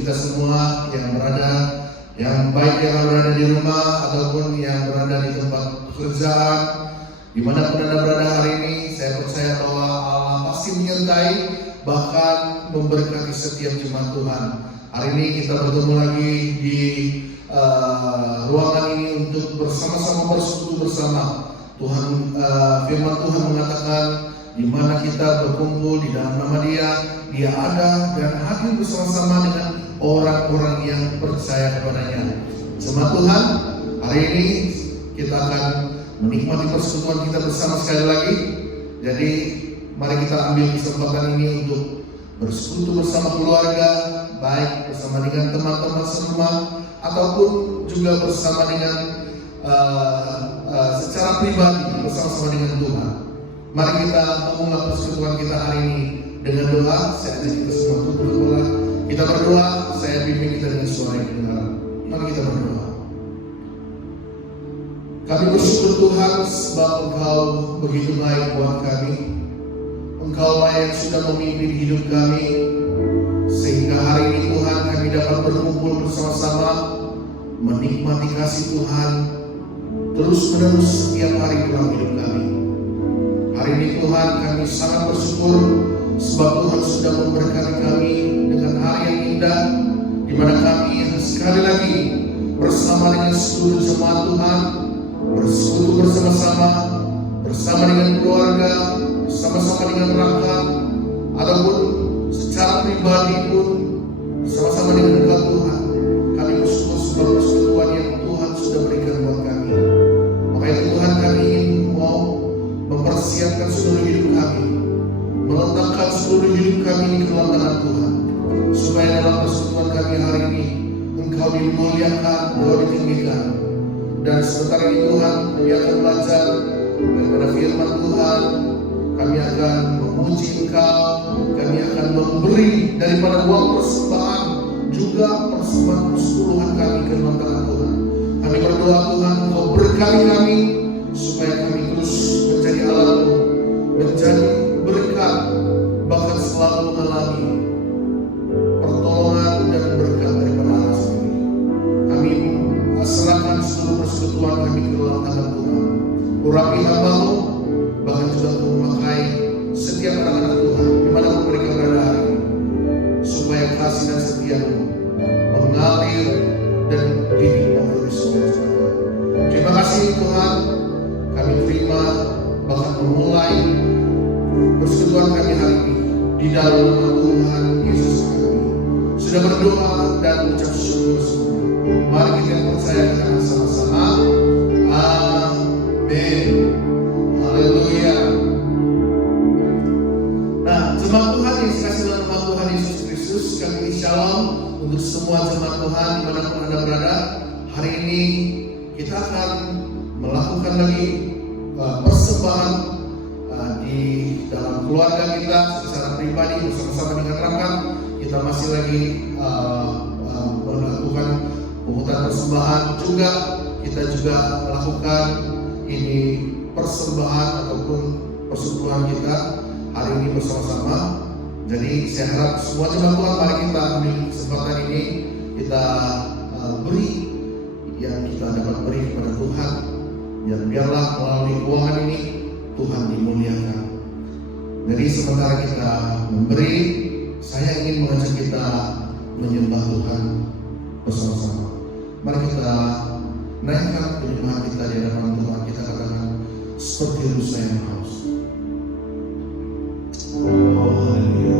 kita semua yang baik yang berada di rumah ataupun yang berada di tempat pekerjaan, dimanapun Anda berada hari ini. Saya percaya bahwa Allah pasti menyertai bahkan memberkati setiap jemaat Tuhan. Hari ini kita bertemu lagi di ruangan ini untuk bersama-sama bersekutu bersama Tuhan. Firman Tuhan mengatakan, di mana kita berkumpul di dalam nama Dia ada dan hadir bersama-sama dengan orang-orang yang percaya kepadanya. Jemaat Tuhan, hari ini kita akan menikmati persekutuan kita bersama sekali lagi. Jadi mari kita ambil kesempatan ini untuk bersekutu bersama keluarga, baik bersama dengan teman-teman serumah ataupun juga bersama dengan secara pribadi bersama-sama dengan Tuhan. Mari kita memulai persekutuan kita hari ini dengan doa. Saya ajak kita semua untuk berdoa. Kita berdoa, saya pimpin kita dengan suara yang kedengaran. Mari kita berdoa. Kami bersyukur Tuhan sebab Engkau begitu baik buat kami. Engkau lah yang sudah memimpin hidup kami, sehingga hari ini Tuhan kami dapat berkumpul bersama-sama menikmati kasih Tuhan terus-menerus setiap hari dalam hidup kami. Hari ini Tuhan kami sangat bersyukur sebab Tuhan sudah memberkati kami dengan hari yang indah, di mana kami sekali lagi bersama dengan seluruh jemaat Tuhan bersekutu bersama-sama, bersama dengan keluarga, bersama-sama dengan rakan, ataupun secara pribadi pun bersama-sama dengan dekat Tuhan. Kami bersyukur sebab persekutuan yang Tuhan sudah berikan buat kami. Makanya Tuhan, kami ingin mau mempersiapkan seluruh hidup kami, meletakkan seluruh hidup kami di dalam tangan Tuhan, supaya dalam persekutuan kami hari ini Engkau dimuliakan, Engkau ditinggikan. Dan sebentar ini Tuhan, kami akan belajar daripada firman Tuhan. Kami akan memuji Engkau, kami akan memberi daripada uang persembahan, juga persembahan persepuluhan kami ke dalam tangan Tuhan. Kami berdoa Tuhan, Engkau berkati kami, supaya kami terus menjadi alat-Mu, menjadi berkat, bahkan selalu mengalami pertolongan dan berkat daripada Allah sendiri. Kami serahkan seluruh persekutuan kami ke dalam tangan Tuhan. Urapi hamba-Mu, bahkan juga memakai setiap anak-anak Tuhan dimanapun mereka berada hari ini, supaya kasih dan setia-Mu mengalir dan dinikmati oleh semua jemaat. Terima kasih Tuhan, kami terima bahkan memulai persekutuan kami hari ini di dalam nama Tuhan Yesus kami sudah berdoa dan ucap syukur semua. Mari kita percayakan sama-sama. Amin. Haleluya. Nah, jemaat Tuhan yang dikasihi dalam nama Tuhan Yesus Kristus, kami shalom untuk semua jemaat Tuhan dimanapun Anda berada. Hari ini kita akan melakukan lagi persembahan di dalam keluarga kita secara pribadi bersama-sama dengan rekan. Kita masih lagi melakukan pungutan persembahan, juga kita juga melakukan ini persembahan ataupun persekutuan kita hari ini bersama-sama. Jadi saya harap semua jemaat Tuhan, mari kita ambil kesempatan ini, kita beri yang kita dapat beri kepada Tuhan, dan biarlah melalui keuangan ini Tuhan dimuliakan. Jadi sementara kita memberi, saya ingin mengajak kita menyembah Tuhan bersama-sama. Mari kita naikkan penyembahan kita di hadapan Tuhan. Kita katakan seperti rusa yang haus. Oh, haleluya.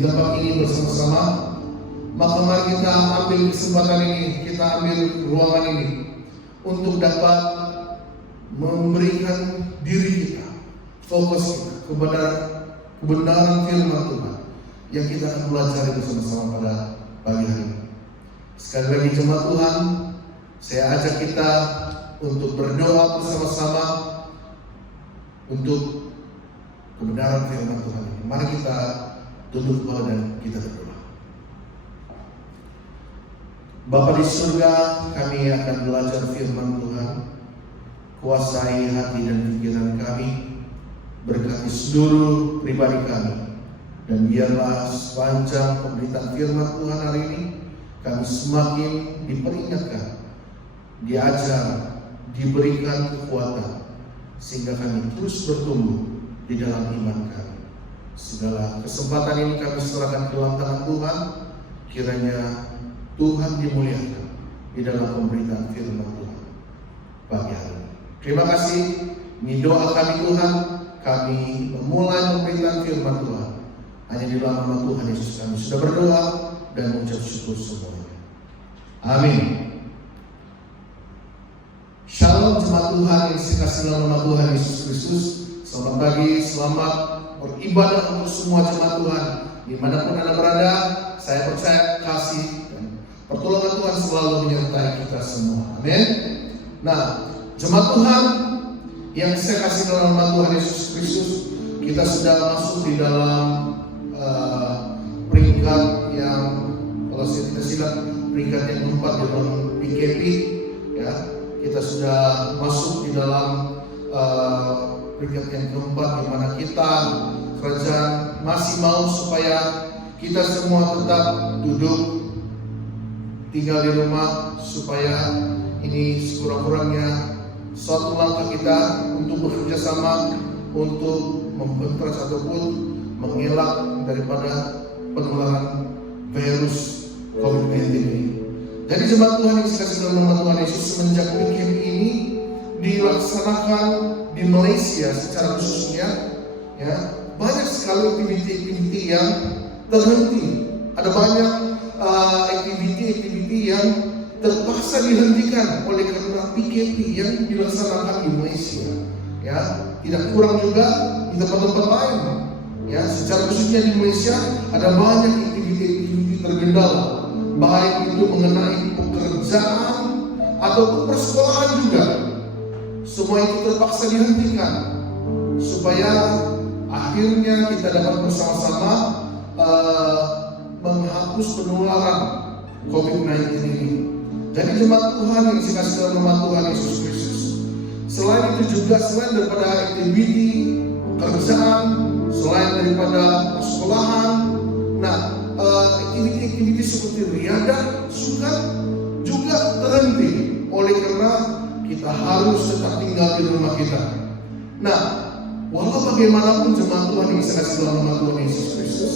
di tempat ini bersama-sama, maka mari kita ambil kesempatan ini, kita ambil ruangan ini untuk dapat memberikan diri kita, fokus kita kepada kebenaran firman Tuhan yang kita akan pelajari bersama-sama pada pagi hari ini. Sekali lagi jemaat Tuhan, saya ajak kita untuk berdoa bersama-sama untuk kebenaran firman Tuhan ini. Mari kita tunduk kepala dan kita berdoa. Bapa di surga, kami akan belajar firman Tuhan. Kuasai hati dan pikiran kami, berkati seluruh pribadi kami, dan biarlah sepanjang pemberitaan firman Tuhan hari ini kami semakin diperingatkan, diajar, diberikan kekuatan, sehingga kami terus bertumbuh di dalam iman kami. Segala kesempatan ini kami serahkan ke dalam tangan Tuhan. Kiranya Tuhan dimuliakan di dalam pemberitaan firman Tuhan pagi hari ini. Terima kasih. Ini doa kami Tuhan. Kami memulai pemberitaan firman Tuhan hanya di dalam nama Tuhan Yesus kami sudah berdoa dan mengucap syukur semuanya. Amin. Shalom jemaat Tuhan yang dikasihi dalam nama Tuhan Yesus Kristus. Selamat pagi, selamat beribadah untuk semua jemaat Tuhan dimanapun Anda berada. Saya percaya kasih dan pertolongan Tuhan selalu menyertai kita semua. Amin. Nah, jemaat Tuhan yang saya kasih dalam nama Tuhan Yesus Kristus, kita sudah masuk di dalam peringkat yang, kalau saya tidak silap, peringkat yang keempat di dalam PKP. Ya, kita sudah masuk di dalam peringkat yang keempat, di mana kita kerajaan masih mau supaya kita semua tetap duduk tinggal di rumah, supaya ini sekurang-kurangnya suatu langkah kita untuk bekerja sama untuk membentras ataupun mengelak daripada penularan virus COVID-19 ini. Jadi jemaat Tuhan yang dikasihi dalam nama Tuhan Yesus, semenjak PKP ini dilaksanakan di Malaysia secara khususnya, ya, banyak sekali aktiviti-aktiviti yang terhenti. Ada banyak aktiviti-aktiviti yang terpaksa dihentikan oleh karena PKP yang dilaksanakan di Malaysia. Ya, tidak kurang juga di tempat-tempat lain. Ya, secara khususnya di Malaysia ada banyak aktiviti-aktiviti tergendala, baik itu mengenai pekerjaan ataupun persekolahan juga. Semua itu terpaksa dihentikan supaya akhirnya kita dapat bersama-sama menghapus penularan COVID-19 ini. Jadi jemaat Tuhan yang dikasihi dalam nama Tuhan Yesus Kristus, selain itu juga, selain daripada aktiviti pekerjaan, selain daripada sekolahan, nah aktiviti-aktiviti seperti riadah, sukan juga terhenti oleh karena kita harus tetap tinggal di rumah kita. Nah, walau bagaimanapun jemaat Tuhan yang dikasihi dalam nama Tuhan Yesus Kristus,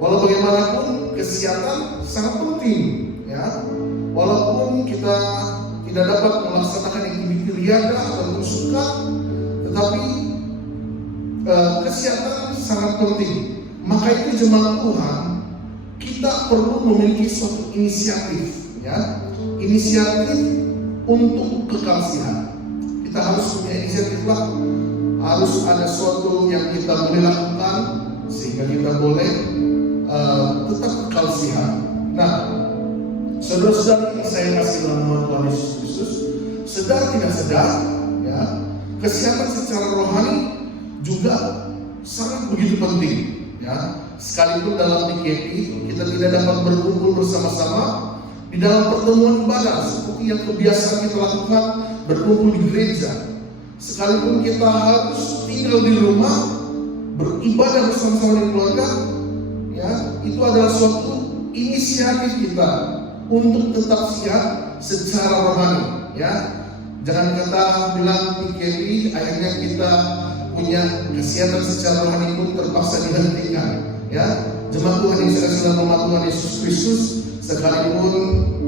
walau bagaimanapun kesehatan sangat penting, ya. Walaupun kita tidak dapat melaksanakan aktiviti riadah atau sukan, tetapi kesehatan sangat penting. Maka itu jemaat Tuhan, kita perlu memiliki suatu inisiatif, ya, inisiatif untuk kekal sehat. Kita harus punya inisiatif lah, harus ada suatu yang kita boleh lakukan sehingga kita boleh tetap kekal sehat. Nah, saudara-saudari yang saya kasih dalam nama Tuhan Yesus Kristus, sedar tidak sedar, ya, kesehatan secara rohani juga sangat begitu penting, ya. Sekalipun dalam PKP kita tidak dapat berkumpul bersama-sama di dalam pertemuan ibadah seperti yang kebiasaan kita lakukan, berkumpul di gereja. Sekalipun kita harus tinggal di rumah, beribadah bersama-sama dengan keluarga, ya, itu adalah suatu inisiatif kita untuk tetap sehat secara rohani, ya. Jangan kata bilang PKP akhirnya kita punya kesehatan secara rohani pun terpaksa dihentikan, ya. Jemaat Tuhan yang dikasihi dalam nama Tuhan Yesus Kristus, sekalipun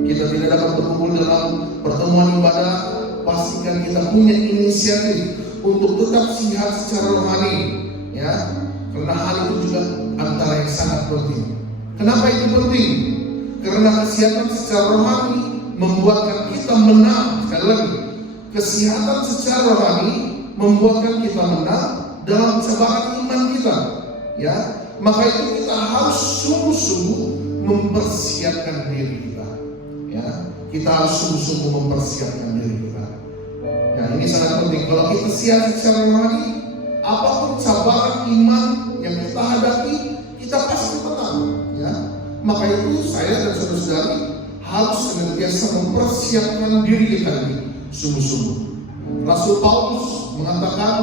kita tidak dapat berkumpul dalam pertemuan ibadah, pastikan kita punya inisiatif untuk tetap sehat secara rohani, ya. Karena hal itu juga antara yang sangat penting. Kenapa itu penting? Karena kesehatan secara rohani membuatkan kita menang. Sekali lagi, kesehatan secara rohani membuatkan kita menang dalam cabaran iman kita. Ya, maka itu kita harus sungguh-sungguh mempersiapkan diri kita. Ya, kita harus sungguh-sungguh mempersiapkan diri kita. Ya, ini sangat penting. Kalau kita siap secara rohani, apapun cabaran iman yang kita hadapi, kita pasti menang. Ya, maka itu saya dan saudara-saudari harus senantiasa mempersiapkan diri kita ini sungguh-sungguh. Rasul Paulus mengatakan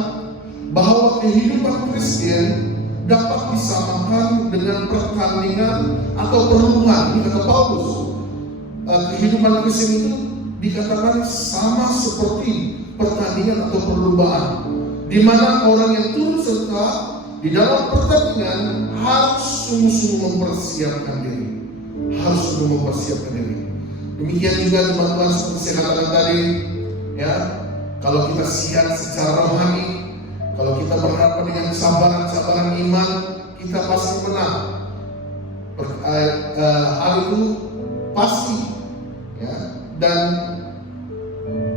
bahwa kehidupan Kristen dapat disamakan dengan pertandingan atau perlombaan. Ini kata Paulus, kehidupan Kristen itu dikatakan sama seperti pertandingan atau perlombaan, di mana orang yang turut serta di dalam pertandingan harus sungguh-sungguh mempersiapkan diri, harus sungguh mempersiapkan diri. Demikian juga teman-teman seperti saya katakan tadi, ya, kalau kita siap secara rohani, kalau kita berhadapan dengan kesabaran iman, kita pasti menang. Hal itu pasti, ya, dan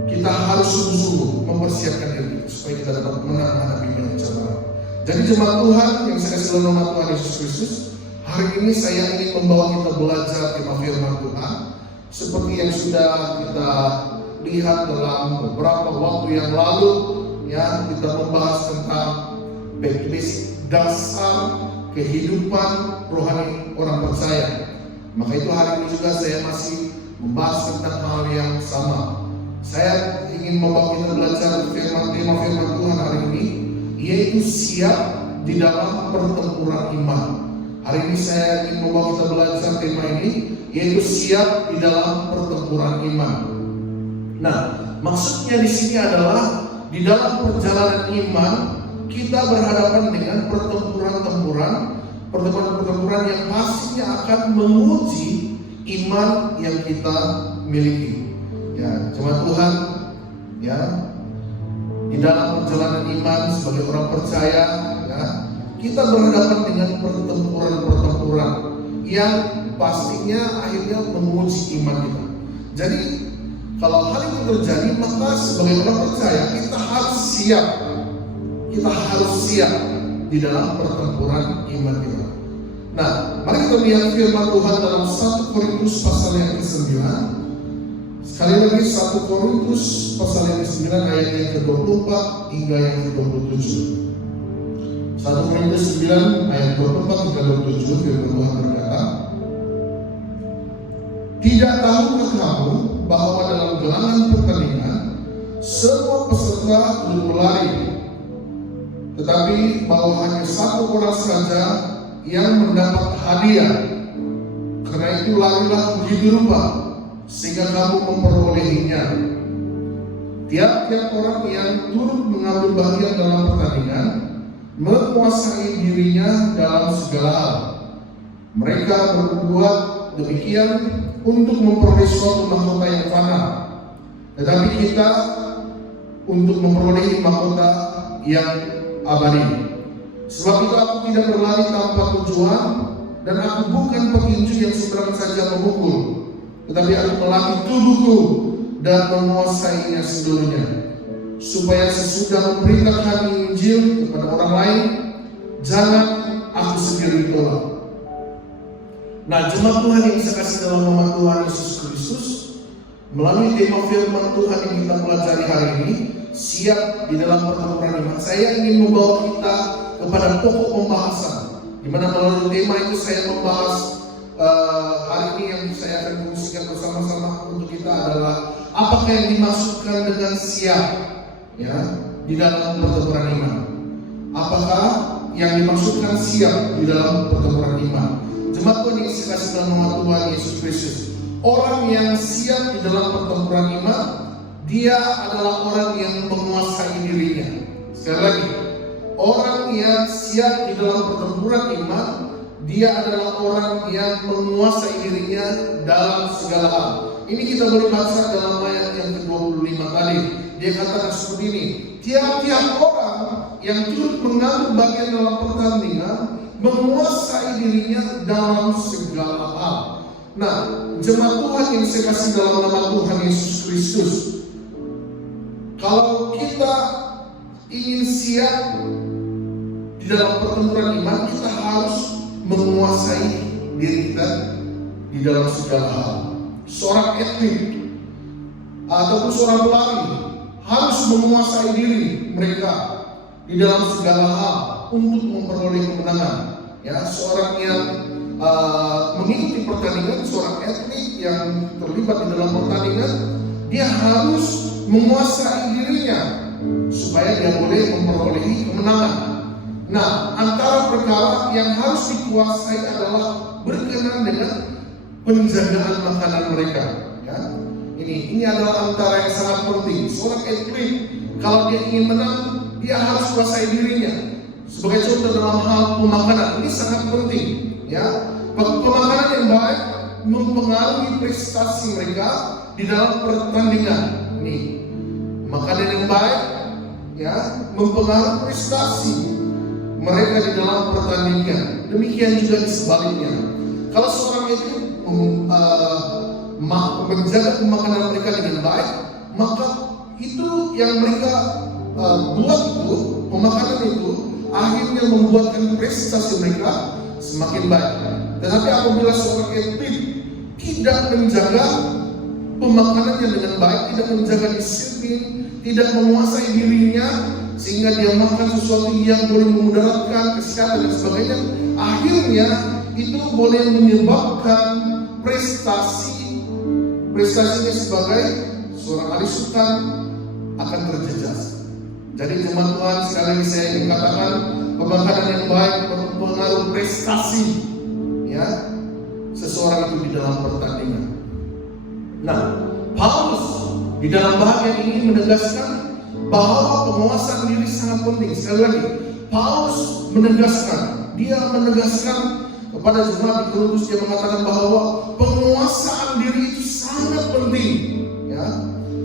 kita harus sungguh-sungguh mempersiapkan diri supaya kita dapat menang menghadapi banyak cabaran. Jadi jemaat Tuhan yang saya kasih dalam nama Tuhan Yesus Kristus, hari ini saya ingin membawa kita belajar tema firman Tuhan seperti yang sudah kita lihat dalam beberapa waktu yang lalu. Ya, kita membahas tentang basic dasar kehidupan rohani orang percaya. Maka itu hari ini juga saya masih membahas tentang hal yang sama. Saya ingin membawa kita belajar tema firman Tuhan hari ini, yaitu siap di dalam pertempuran iman. Hari ini saya ingin membawa kita belajar tema ini, yaitu siap di dalam pertempuran iman. Nah, maksudnya di sini adalah di dalam perjalanan iman kita berhadapan dengan pertempuran yang pastinya akan menguji iman yang kita miliki. Ya, jemaat Tuhan, ya, di dalam perjalanan iman sebagai orang percaya, ya, kita berhadapan dengan pertempuran yang pastinya akhirnya menguji iman kita. Jadi kalau hal itu terjadi, maka sebagai orang percaya kita harus siap. Kita harus siap di dalam pertempuran iman kita. Nah, mari kita lihat firman Tuhan dalam 1 Korintus pasal yang ke-9. Sekali lagi 1 Korintus pasal yang ke-9 ayat yang ke-24 hingga yang ke-27. 1 Korintus 9 ayat 24 hingga 27, firman Tuhan berkata, "Tidak tahukah kamu bahwa dalam gelaran pertandingan semua peserta turut berlari, tetapi bahwa hanya satu orang saja yang mendapat hadiah? Karena itu larilah begitu rupa sehingga kamu memperolehinya. Tiap-tiap orang yang turut mengambil bagian dalam pertandingan menguasai dirinya dalam segala hal. Mereka berbuat demikian untuk memperoleh suatu mahkota yang fana, tetapi kita untuk memperoleh mahkota yang abadi. Sebab itu aku tidak berlari tanpa tujuan, dan aku bukan petinju yang sembarang saja memukul, tetapi aku melatih tubuhku dan menguasainya seluruhnya, supaya sesudah memberitakan Injil kepada orang lain, jangan aku sendiri ditolak." Nah, jemaat Tuhan yang saya kasih dalam nama Tuhan Yesus Kristus, melalui tema firman Tuhan yang kita pelajari hari ini, siap di dalam pertempuran iman, saya ingin membawa kita kepada pokok pembahasan, di mana melalui tema itu saya membahas hari ini yang saya akan fungsikan bersama-sama untuk kita adalah apakah yang dimaksudkan dengan siap, ya, di dalam pertempuran iman. Apakah yang dimaksudkan siap di dalam pertempuran iman? Jemaat Tuhan yang saya kasih dalam nama Tuhan Yesus Kristus, orang yang siap di dalam pertempuran iman, dia adalah orang yang menguasai dirinya. Sekali lagi, orang yang siap di dalam pertempuran iman, dia adalah orang yang menguasai dirinya dalam segala hal. Ini kita boleh baca dalam ayat yang ke-25 tadi. Dia katakan seperti ini, tiap-tiap orang yang turut mengambil bagian dalam pertandingan menguasai dirinya dalam segala hal. Nah, jemaat Tuhan yang saya kasih dalam nama Tuhan Yesus Kristus, kalau kita ingin siap di dalam pertempuran iman, kita harus menguasai diri kita di dalam segala hal. Seorang atlet ataupun seorang pelari harus menguasai diri mereka di dalam segala hal untuk memperoleh kemenangan. Ya, seorang yang mengikuti pertandingan, seorang atlet yang terlibat di dalam pertandingan, dia harus menguasai dirinya supaya dia boleh memperoleh kemenangan. Nah, antara perkara yang harus dikuasai adalah berkenaan dengan penjagaan makanan mereka. Ya, ini adalah antara yang sangat penting. Seorang atlet kalau dia ingin menang, dia harus kuasai dirinya. Sebagai contoh dalam hal pemakanan, ini sangat penting. Ya, pemakanan yang baik mempengaruhi prestasi mereka di dalam pertandingan. Ini makanan yang baik, ya, mempengaruhi prestasi mereka di dalam pertandingan. Demikian juga di sebaliknya. Kalau seorang itu menjaga pemakanan mereka dengan baik, maka itu yang mereka buat itu, pemakanan itu akhirnya membuatkan prestasi mereka semakin baik. Tetapi apabila seorang atlet tidak menjaga pemakanannya dengan baik, tidak menjaga disiplin, tidak menguasai dirinya, sehingga dia makan sesuatu yang boleh memudaratkan kesehatan dan sebagainya, akhirnya itu boleh menyebabkan prestasinya sebagai seorang ahli sultan akan terjejas. Jadi jemaat Tuhan, sekali lagi saya ingin katakan, pemakanan yang baik mempengaruhi prestasi, ya, seseorang itu di dalam pertandingan. Nah, Paulus di dalam bahagian ini menegaskan bahwa penguasaan diri sangat penting. Sekali lagi, Paulus menegaskan kepada jemaat di Korintus, dia mengatakan bahwa penguasaan diri itu sangat penting. Ya,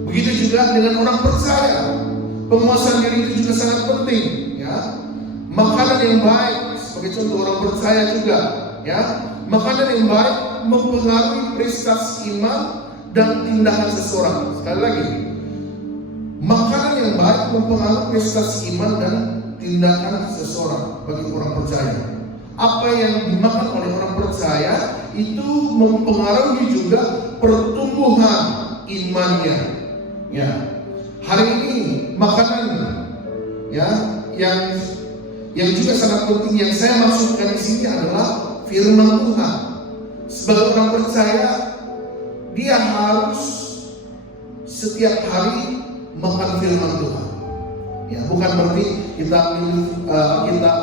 begitu juga dengan orang percaya, penguasaan diri itu juga sangat penting. Ya, makanan yang baik sebagai contoh orang percaya juga. Ya, makanan yang baik mempengaruhi prestasi iman dan tindakan seseorang. Sekali lagi, makanan yang baik mempengaruhi prestasi iman dan tindakan seseorang bagi orang percaya. Apa yang dimakan oleh orang percaya itu mempengaruhi juga pertumbuhan imannya. Ya, hari ini makanan, ya, yang juga sangat penting yang saya maksudkan di sini adalah firman Tuhan. Sebagai orang percaya, dia harus setiap hari makan firman Tuhan. Ya, bukan berarti kita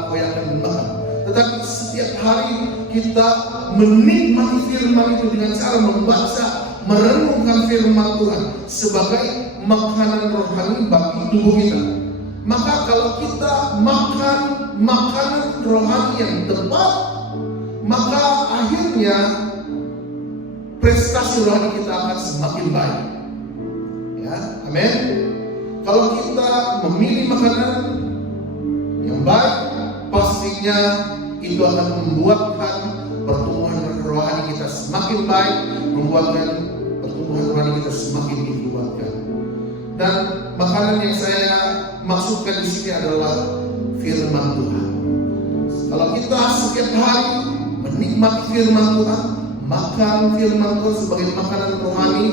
koyakkan makan, tetapi setiap hari kita menikmati firman itu dengan cara membaca, merenungkan firman Tuhan sebagai makanan rohani bagi tubuh kita. Maka kalau kita makan makanan rohani yang tepat, maka akhirnya prestasi rohani kita akan semakin baik. Ya, amin. Kalau kita memilih makanan yang baik, pastinya itu akan membuatkan pertumbuhan rohani kita semakin baik, membuatkan pertumbuhan rohani kita semakin dikuatkan. Dan makanan yang saya maksudkan di sini adalah firman Tuhan. Kalau kita setiap hari menikmati firman Tuhan, makan firman Tuhan sebagai makanan rohani,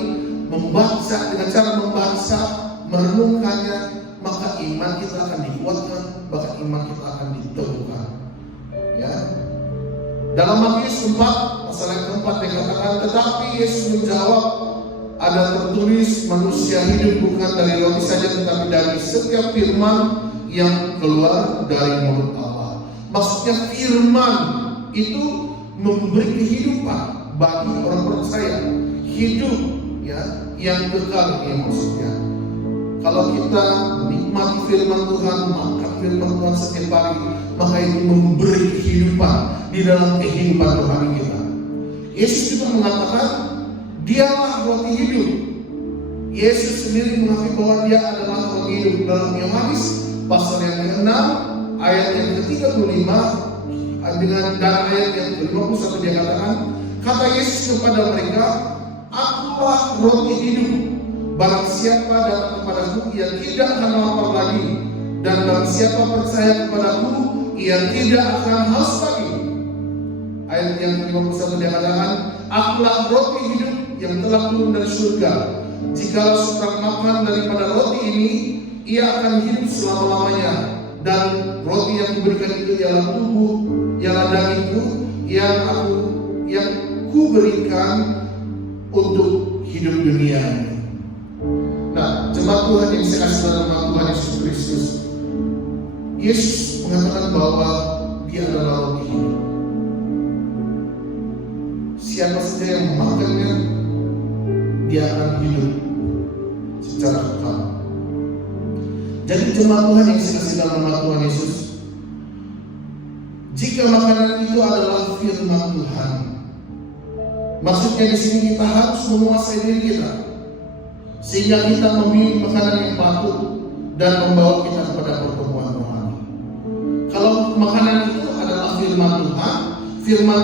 membaca dengan cara membaca, merenungkannya, maka iman kita akan dikuatkan, bahkan iman kita akan diteguhkan. Ya. Dalam Matius 4 pasal yang keempat dikatakan, tetapi Yesus menjawab, ada tertulis, manusia hidup bukan dari roti saja, tetapi dari setiap firman yang keluar dari mulut Allah. Maksudnya firman itu memberi kehidupan bagi orang percaya, hidup, ya, yang kekal. Ini maksudnya. Kalau kita menikmati firman Tuhan, makan firman Tuhan setiap hari, maka itu memberi kehidupan di dalam kehidupan rohani kita. Yesus juga mengatakan, dialah roti hidup. Yesus sendiri mengakui bahwa dia adalah roti hidup. Dalam Yohanes pasal yang ke-6 ayat yang ke-35, dengan dan ayat yang ke-51 dia katakan, kata Yesus kepada mereka, akulah roti hidup. Barang siapa datang kepadaku, ia tidak akan lapar lagi, dan barang siapa percaya kepadaku, ia tidak akan haus lagi. Ayat yang ke-51 dia katakan, akulah roti hidup yang telah turun dari surga. Jikalau seorang makan daripada roti ini, ia akan hidup selama-lamanya. Dan roti yang kuberikan itu ialah tubuh, ialah dagingku yang kuberikan untuk hidup dunia ini. Nah, jemaat Tuhan yang saya kasih dalam nama Tuhan Yesus Kristus, Yesus mengatakan bahwa Dia adalah roti hidup. Siapa saja yang memakannya, dia akan hidup secara kekal. Jadi jemaat Tuhan yang saya kasih dalam nama Tuhan Yesus, jika makanan itu adalah firman Tuhan, maksudnya di sini kita harus menguasai diri kita, sehingga kita memilih makanan yang patut dan membawa kita kepada pertemuan rohani. Kalau makanan itu adalah firman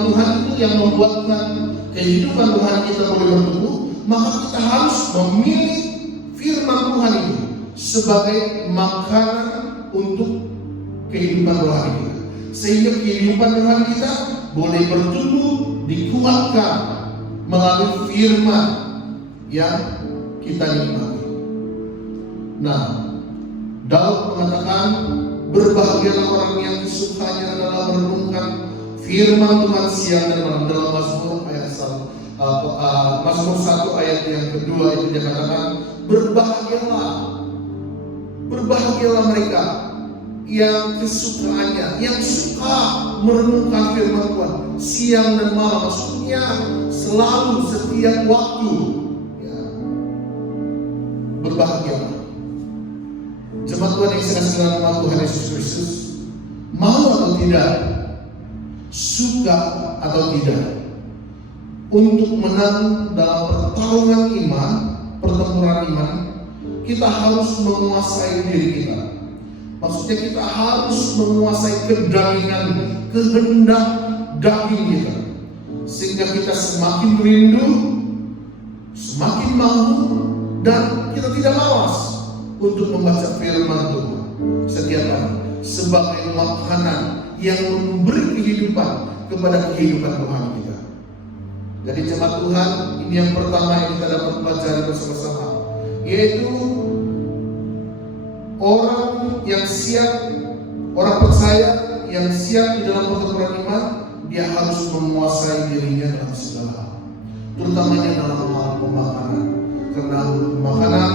Tuhan itu yang membuatkan kehidupan Tuhan kita boleh bertumbuh, maka kita harus memilih firman Tuhan itu sebagai makanan untuk kehidupan rohani kita, sehingga kehidupan rohani kita boleh bertumbuh, dikuatkan melalui firman yang kita nikmati. Nah, Daud mengatakan, berbahagialah orang yang sukanya adalah merenungkan firman Tuhan siang dan malam. Dalam Mazmur Mazmur 1 ayat yang kedua itu dia katakan, berbahagialah mereka yang kesukaannya, yang suka merenungkan firman Tuhan siang dan malam, maksudnya selalu, setiap waktu, ya. Berbahagialah jemaat Tuhan yang saya kasih dalam nama Tuhan Yesus Kristus, mau atau tidak, suka atau tidak, untuk menang dalam pertarungan iman, pertempuran iman, kita harus menguasai diri kita. Maksudnya kita harus menguasai kedagingan, kehendak daging kita, sehingga kita semakin rindu, semakin mau, dan kita tidak malas untuk membaca firman Tuhan setiap hari sebagai makanan yang memberi kehidupan kepada kehidupan rohani kita. Jadi jemaat Tuhan, ini yang pertama yang kita dapat pelajari bersama-sama, yaitu orang yang siap, orang percaya yang siap di dalam pertempuran iman, dia harus menguasai dirinya dalam segala hal, terutamanya dalam hal pemakanan, karena makanan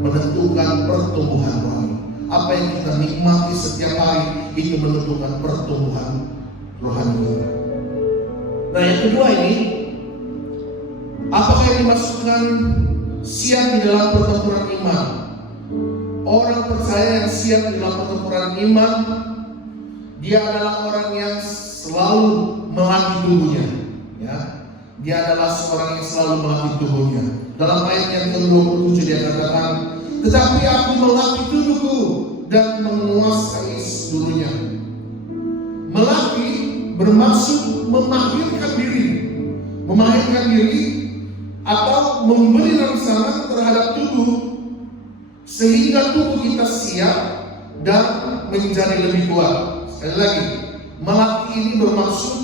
menentukan pertumbuhan rohani. Apa yang kita nikmati setiap hari itu menentukan pertumbuhan rohani kita. Nah, yang kedua ini, apakah yang dimaksudkan siap di dalam pertempuran iman? Orang percaya yang siap di dalam pertempuran iman, dia adalah orang yang selalu melatih tubuhnya, ya. Dia adalah seorang yang selalu melatih tubuhnya. Dalam ayat yang ke-27 dia katakan, tetapi aku melatih tubuhku dan menguasai seluruhnya. Melatih bermaksud memahirkan diri atau memberi rangsangan terhadap tubuh, sehingga tubuh kita siap dan menjadi lebih kuat. Sekali lagi, melatih ini bermaksud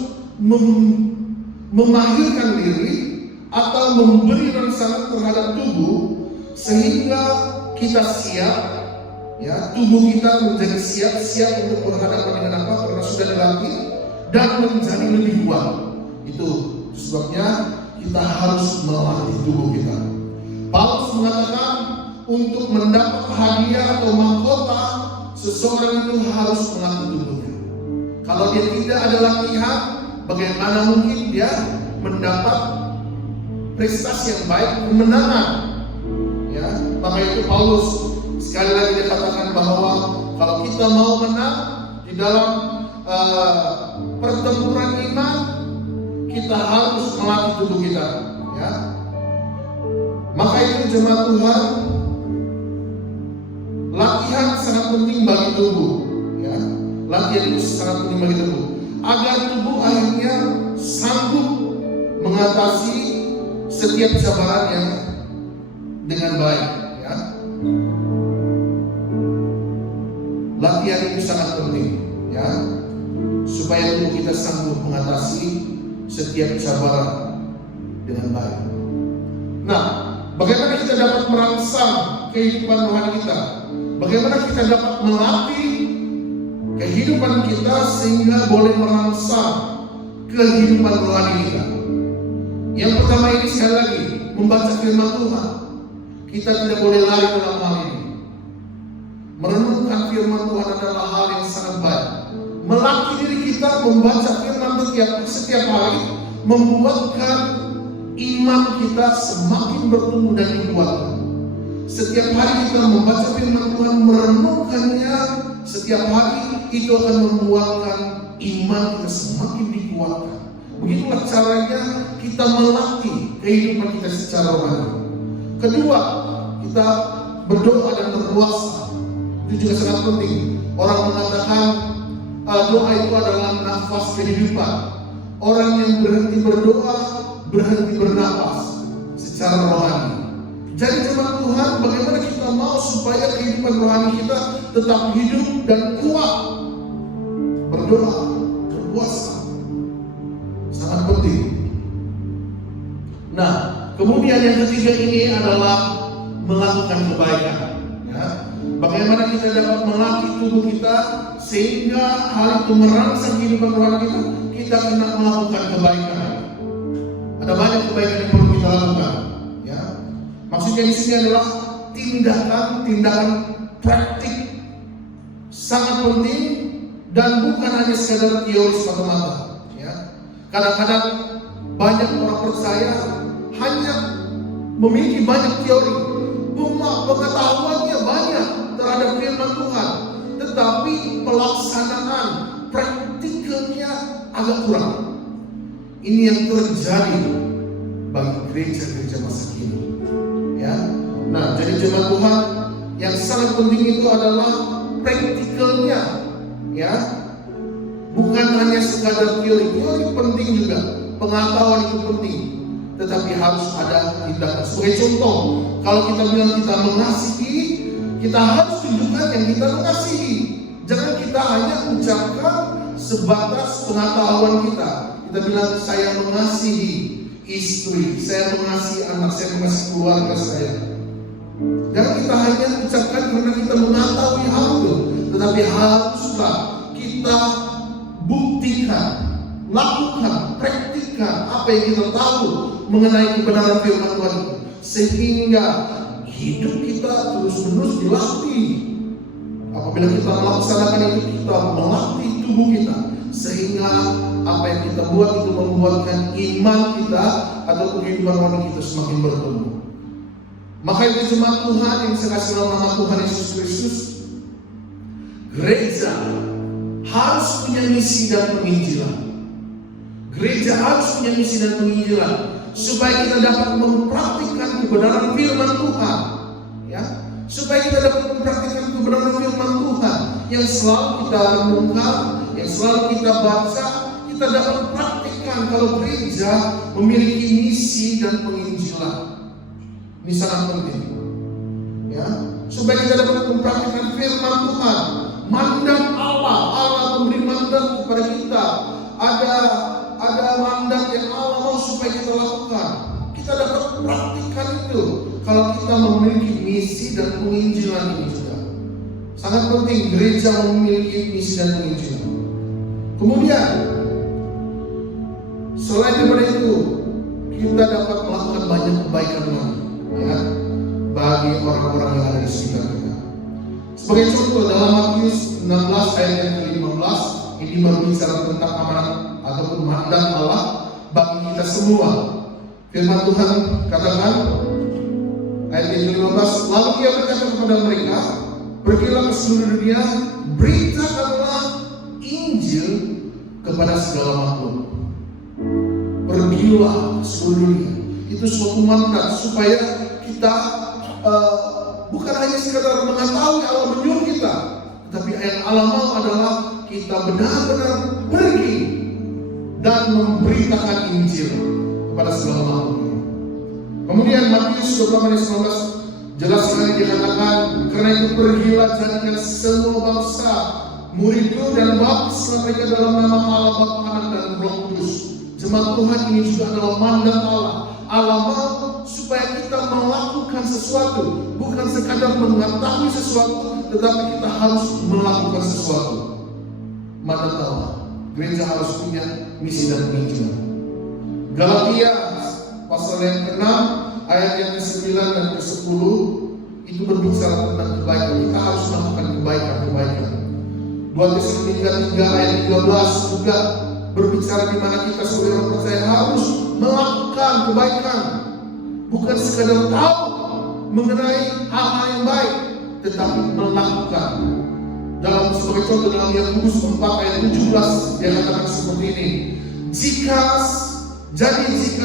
memahirkan diri atau memberi rangsangan terhadap tubuh, sehingga kita siap, ya, tubuh kita menjadi siap untuk berhadapan dengan apa karena sudah dilatih, dan menjadi lebih kuat. Itu sebabnya kita harus melatih tubuh kita. Paulus mengatakan, untuk mendapat hadiah atau mahkota, seseorang itu harus melatih tubuhnya. Kalau dia tidak ada latihan, bagaimana mungkin dia mendapat prestasi yang baik, kemenangan? Ya, maka itu Paulus sekali lagi dia katakan bahwa kalau kita mau menang di dalam pertempuran iman, kita harus melatih tubuh kita, ya. Maka itu jemaat Tuhan, latihan sangat penting bagi tubuh, ya. Latihan itu sangat penting bagi tubuh. agar tubuh akhirnya sanggup mengatasi setiap cabarannya dengan baik. Ya. Latihan itu sangat penting, ya, supaya tubuh kita sanggup mengatasi setiap cabaran dengan baik. Nah, bagaimana kita dapat merangsang kehidupan rohani kita? Bagaimana kita dapat melatih kehidupan kita sehingga boleh merangsang kehidupan rohani kita? Yang pertama ini sekali lagi, membaca firman Tuhan. Kita tidak boleh lari dalam hal ini. Merenungkan firman Tuhan adalah hal yang sangat baik. Melatih diri kita membaca firman setiap hari membuatkan iman kita semakin bertumbuh dan dikuatkan. Setiap hari kita membaca firman Tuhan, merenungkannya setiap hari, itu akan membuatkan iman kita semakin dikuatkan. Begitulah caranya kita melatih kehidupan kita secara rohani. Kedua, kita berdoa dan berpuasa. Itu juga sangat penting. Orang mengatakan doa itu adalah nafas kehidupan. Orang yang berhenti berdoa berhenti bernafas secara rohani. Jadi jemaat Tuhan, bagaimana kita mau supaya kehidupan rohani kita tetap hidup dan kuat? Berdoa, berpuasa, sangat penting. Nah, kemudian yang ketiga ini adalah melakukan kebaikan. Ya. Bagaimana kita dapat melatih tubuh kita sehingga hal itu merangsang kehidupan rohani kita? Kita kena melakukan kebaikan. Ada banyak kebaikan yang perlu kita lakukan. Ya. Maksudnya di sini adalah tindakan praktik sangat penting dan bukan hanya sekadar teori semata-mata. Ya. Kadang-kadang banyak orang percaya hanya memiliki banyak teori, pengetahuannya banyak terhadap firman Tuhan, tetapi pelaksanaan praktikalnya agak kurang. Ini yang terjadi bagi gereja-gereja masa kini. Ya. Nah, jadi jemaat Tuhan, yang sangat penting itu adalah praktikalnya, ya. Bukan hanya sekadar teori penting juga, pengetahuan itu penting, tetapi harus ada tindakan. Sebagai contoh, kalau kita bilang kita mengasihi, kita harus tunjukkan yang kita mengasihi. Jangan kita hanya ucapkan sebatas pengetahuan kita. Kita bilang saya mengasihi istri, saya mengasihi anak, saya mengasihi keluarga saya. Jangan kita hanya ucapkan karena kita mengetahui hal itu, tetapi haruslah kita buktikan, lakukan, praktikkan apa yang kita tahu mengenai kebenaran firman Tuhan itu, sehingga hidup kita terus-menerus dilatih. Apabila kita melaksanakan itu, kita melatih tubuh kita, sehingga apa yang kita buat itu membuatkan iman kita atau kehidupan rohani kita semakin bertumbuh. Maka itu jemaat Tuhan yang saya kasih nama Tuhan Yesus Kristus, gereja harus punya misi dan penginjilan. Gereja harus punya misi dan penginjilan supaya kita dapat mempraktikkan kebenaran firman Tuhan, ya. Supaya kita dapat mempraktikkan kebenaran firman Tuhan yang selalu kita renungkan, yang selalu kita baca, kita dapat praktikkan kalau gereja memiliki misi dan penginjilan. Ini sangat penting, ya. Supaya kita dapat mempraktikkan firman Tuhan, mandat Allah memberi mandat kepada kita. Ada mandat yang Allah mau supaya kita lakukan. Kita dapat praktikkan itu kalau kita memiliki misi dan penginjilan ini juga. Sangat penting gereja memiliki misi dan penginjilan. Kemudian selain daripada itu, kita dapat melakukan banyak kebaikan lagi, ya, bagi orang-orang yang ada di sekitar kita. Sebagai contoh dalam Matius 16 ayat yang ke-15, ini berbicara tentang amanat ataupun mandat Allah bagi kita semua. Firman Tuhan katakan ayat yang ke-15, lalu Ia berkata kepada mereka, pergilah ke seluruh dunia, beritakanlah Injil kepada segala makhluk. Pergilah ke seluruh dunia. Itu suatu mandat supaya kita bukan hanya sekadar mengetahui Allah menyuruh kita, tetapi yang Allah mau adalah kita benar-benar pergi dan memberitakan Injil kepada segala makhluk. Kemudian Matius 28:19 jelas sekali dikatakan, karena itu pergilah jadikan semua bangsa muridku dan baptislah mereka dalam nama Allah Bapa, Anak dan Roh Kudus. Jemaat Tuhan, ini juga adalah mandat Allah. Allah mau supaya kita melakukan sesuatu, bukan sekadar mengetahui sesuatu, tetapi kita harus melakukan sesuatu. Mandat Allah. Gereja harus punya misi dan penginjilan. Galatia pasal yang ke-6 ayat yang ke-9 dan ke-10 itu berbicara tentang kebaikan. Kita harus melakukan kebaikan. 2 Tesalonika 3 ayat 13 juga berbicara di mana kita sebagai orang percaya harus melakukan kebaikan, bukan sekadar tahu mengenai hal-hal yang baik, tetapi melakukan. Dalam sebagai contoh dalam Yakobus 4 ayat 17 dia katakan seperti ini, jika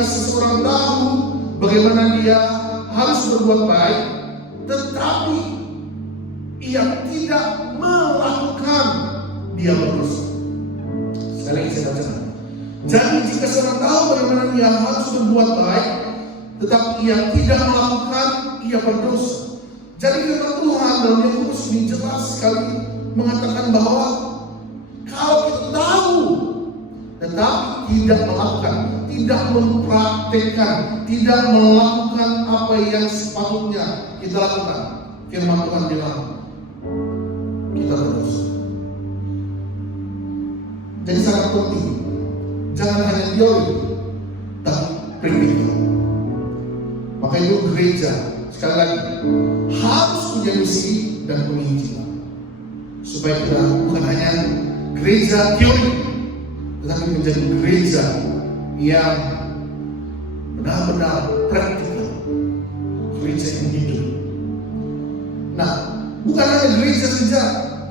seseorang tahu bagaimana dia harus berbuat baik, tetapi ia tidak melakukan, dia berdosa. Sekali lagi saya bacakan. Jadi jika seorang tahu bagaimana dia harus berbuat baik, tetapi ia tidak melakukan, ia berdosa. Jadi firman Tuhan dalam Yakobus ini jelas sekali mengatakan bahwa kalau kita tahu tetapi tidak melakukan, tidak mempraktekkan, tidak melakukan apa yang sepatutnya kita lakukan, firman Tuhan bilang kita berdosa. Jadi sangat penting, jangan hanya teori, tapi praktikal. Maka itu gereja sekali lagi harus punya misi dan penginjilan, supaya kita bukan hanya gereja teori, tetapi menjadi gereja yang benar-benar praktikal, gereja yang hidup. Nah, bukan hanya gereja saja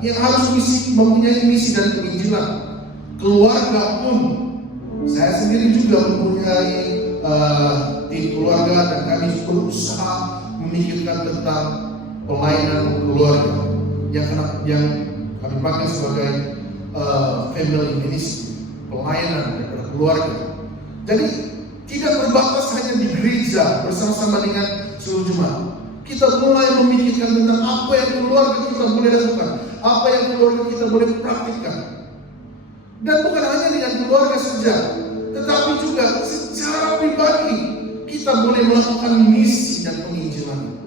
yang harus mempunyai misi dan penginjilan. Keluarga pun, saya sendiri juga mempunyai tim keluarga dan kami berusaha memikirkan tentang pelayanan keluarga yang kami pakai sebagai family ministry, pelayanan kepada keluarga. Jadi tidak terbatas hanya di gereja bersama-sama dengan seluruh jemaat. Kita mulai memikirkan tentang apa yang keluarga kita boleh lakukan, apa yang keluarga kita boleh praktikkan. Dan bukan hanya dengan keluarga saja, tetapi juga secara pribadi kita boleh melakukan misi dan penginjilan,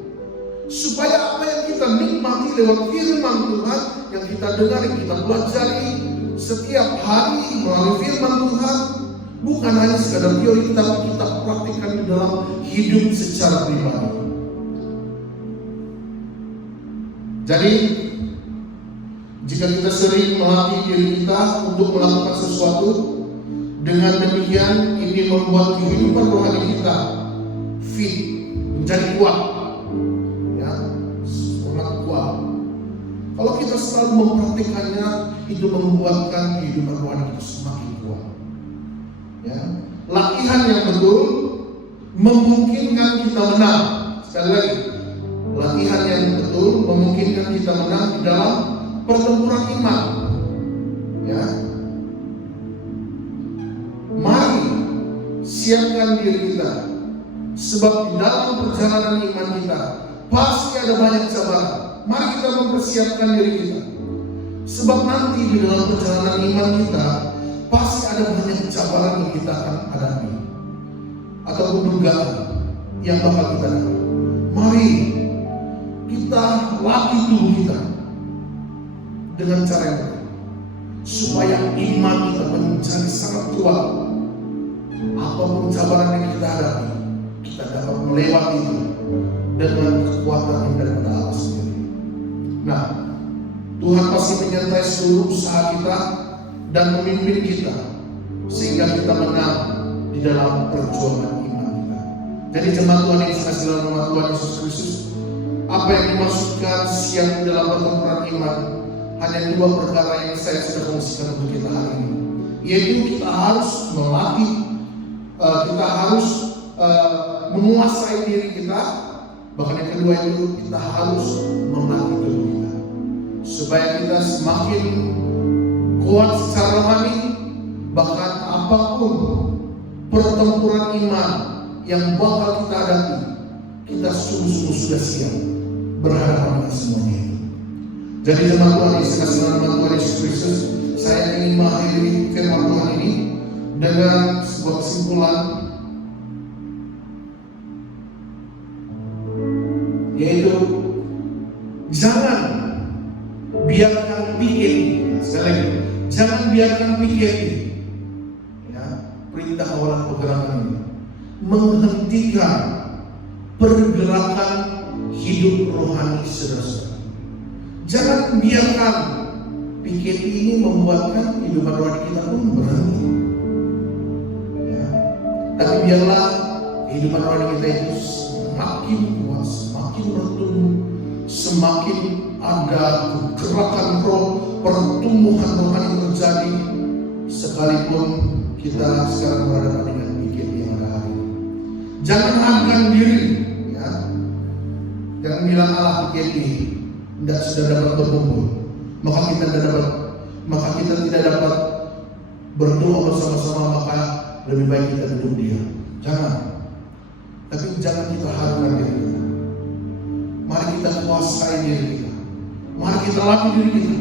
supaya apa yang kita nikmati lewat firman Tuhan yang kita dengar, yang kita pelajari setiap hari melalui firman Tuhan, bukan hanya sekadar teori, tetapi kita praktikkan di dalam hidup secara pribadi. Jadi jika kita sering melatih diri kita untuk melakukan sesuatu, dengan demikian ini membuat kehidupan rohani kita fit, menjadi kuat, ya, sangat kuat. Kalau kita selalu mempraktikannya, itu membuatkan kehidupan rohani kita semakin kuat. Ya, latihan yang betul memungkinkan kita menang. Sekali lagi, latihan yang betul memungkinkan kita menang di dalam pertempuran iman. Ya, mari siapkan diri kita, sebab di dalam perjalanan iman kita pasti ada banyak cabaran. Mari kita mempersiapkan diri kita, sebab nanti di dalam perjalanan iman kita pasti ada banyak cabaran yang kita akan hadapi, ataupun dugaan yang bakal kita dapat. Mari kita latih tubuh kita dengan cara yang benar, supaya iman kita menjadi sangat kuat. Apapun cabaran yang kita hadapi, kita dapat melewati itu dengan kekuatan yang daripada Allah sendiri. Nah, Tuhan pasti menyertai seluruh usaha kita dan memimpin kita, sehingga kita menang di dalam perjuangan iman kita. Jadi jemaat Tuhan yang dikasihi dalam nama Tuhan Yesus Kristus, apa yang dimaksudkan siap di dalam pertempuran iman, hanya dua perkara yang saya sudah kongsikan untuk kita hari ini, yaitu kita harus melatih, kita harus menguasai diri kita. Bahkan yang kedua itu kita harus melatih tubuh kita, supaya kita semakin kuat secara rohani. Bahkan apa apapun pertempuran iman yang bakal kita hadapi, kita sungguh-sungguh sudah siap berhadapan dengan semuanya itu. Jadi jemaat Tuhan Yesus kasih nama Tuhan Yesus Kristus, saya ingin mengakhiri firman Tuhan ini dengan sebuah kesimpulan, yaitu jangan biarkan pikir, sekali lagi, jangan biarkan pikir ya, perintah awalan pergerakan ini menghentikan pergerakan hidup rohani saudara-saudara. Jangan biarkan pikir ini membuatkan kehidupan rohani kita pun berhenti ya. Tapi biarlah kehidupan rohani kita itu semakin kuat, semakin bertumbuh, semakin ada gerakan roh, pertumbuhan rohani terjadi, sekalipun kita sekarang berhadapan dengan pikir yang ada hari ini. Jangan harapkan diri ya. Jangan bilang Allah pikir ini tidak sudah dapat berkumpul, maka kita tidak dapat berdoa bersama-sama, maka lebih baik kita duduk diam. Jangan. Tapi jangan kita harapkan diri kita. Mari kita kuasai diri kita. Mari kita latih diri kita.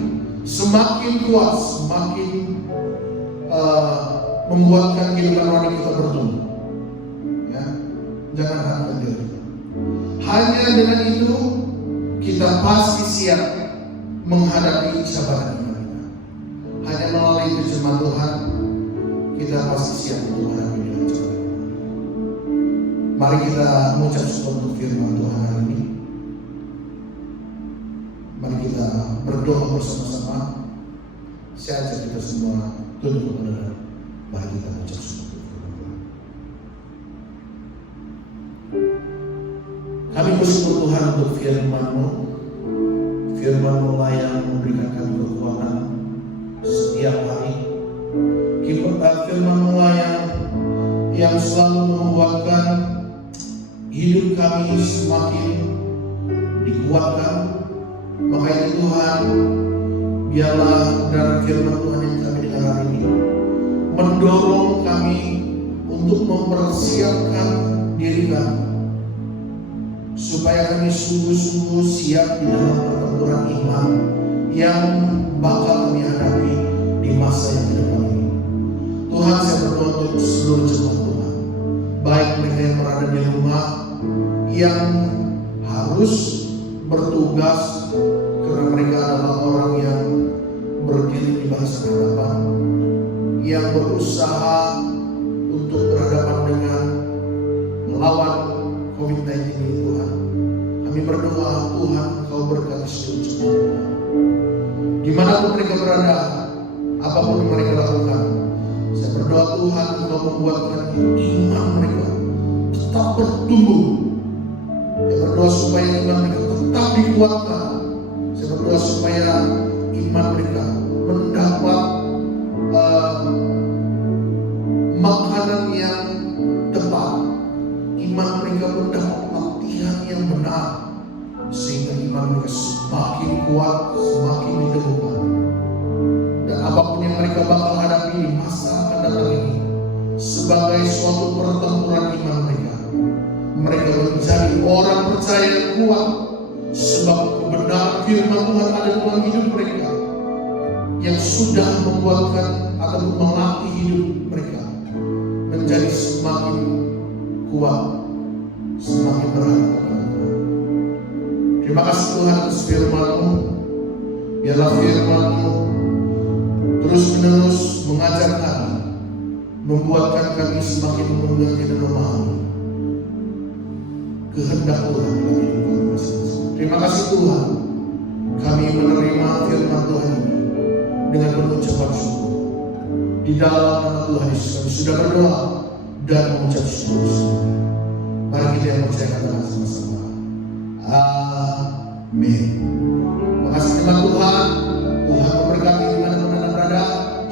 Semakin kuat, semakin membuatkan kehidupan rohani kita bertumbuh. Ya, jangan harapkan diri kita. Hanya dengan itu kita pasti siap menghadapi cabaran iman kita. Hanya melalui firman Tuhan kita pasti siap untuk menghadapi dengan cabaran iman. Mari kita mengucap syukur untuk firman Tuhan hari ini. Mari kita berdoa bersama-sama. Saya ajak kita semua tunduk kepada. Mari kita mengucap syukur untuk firman Tuhan. Kami bersyukur Tuhan untuk firman-Mu. Firman-Mu lah yang memberikan kami kekuatan setiap hari. Firman-Mu lah yang selalu membuatkan hidup kami semakin dikuatkan. Maka itu Tuhan, biarlah dalam firman Tuhan yang kami dengar hari ini mendorong kami untuk mempersiapkan diri kami, supaya kami sungguh-sungguh siap di dalam pertempuran iman yang bakal kami hadapi di masa yang ke depan ini. Tuhan, saya berdoa untuk seluruh jemaat Tuhan, baik mereka yang berada di rumah, yang harus bertugas karena mereka adalah orang yang berdiri di barisan hadapan, yang berusaha untuk berhadapan dengan melawan COVID-19 ini. Tuhan, kami berdoa Tuhan, Kau berkati seluruh jemaat Tuhan, dimanapun mereka berada, apapun yang mereka lakukan. Saya berdoa Tuhan, Kau membuatkan iman mereka tetap bertumbuh. Saya berdoa supaya iman mereka tetap dikuatkan. Saya berdoa supaya iman mereka mendapat makanan yang tepat. Iman mereka mendapat latihan yang benar, sehingga iman mereka semakin kuat, semakin diteguhkan. Dan apapun yang mereka bakal hadapi di masa akan datang ini, sebagai suatu pertempuran iman mereka menjadi orang percaya yang kuat, sebab kebenaran firman Tuhan ada dalam hidup mereka, yang sudah membuatkan atau melatih hidup mereka menjadi semakin kuat, semakin berharga kepada Tuhan. Terima kasih Tuhan atas firman-Mu. Biarlah firman-Mu terus menerus mengajar kami, membuatkan kami semakin mengerti dan memahami kehendak Tuhan dalam hidup kami masing-masing. Terima kasih Tuhan, kami menerima firman Tuhan ini dengan pengucapan syukur. Di dalam nama Tuhan Yesus kami sudah berdoa dan mengucap syukur. Mari kita yang percaya katakan sama-sama. Amin. Terima kasih teman Tuhan. Tuhan memberkati dimana-mana Anda berada.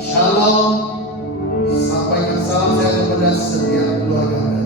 Shalom. Sampaikan salam saya kepada setiap keluarga.